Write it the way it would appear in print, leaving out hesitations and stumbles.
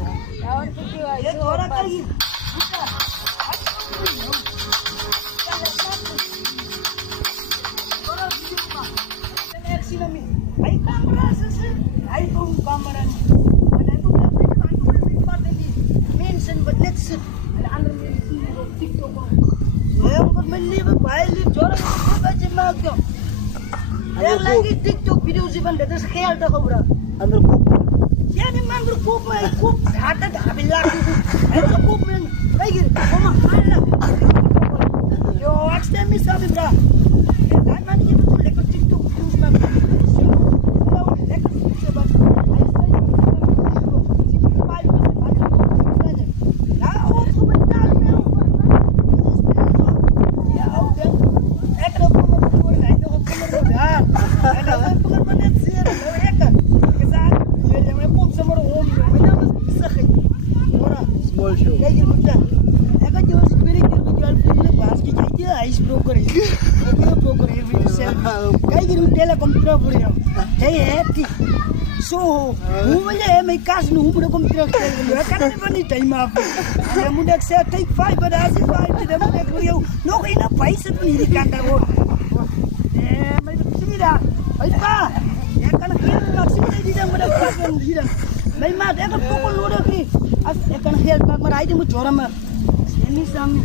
ये थोड़ा करिए lagi TikTok video sih bang, dari sekian dah kau berapa? Under cook. Ya ni man berkup mai kup, ada dah bilang tu. Ada kup men, lagi, kau mana? Yo, extend mi sabi bra. Dan mana ni betul lekor TikTok views bang. Kau lekor views bang. Small show. Lagi macam, agak jauh spirit itu jual film bahas kita itu ice broker itu, broker itu sel. Kayak gitu tela komputer punya. Hey happy. So, hubungannya mai kas nu hubungan komputer tela. Kan ni bani time apa? Ada muda saya take 5 pada asik 5 tidak muda punya. No kena paisa tu ni kata ko. Mai sini dah. Aipa. Ya kan kira maksudnya dia muda pakai dia. Mai mat, ya kan pukul luar ni. As, ya kan help mak marai dia mu joram. Ini sam.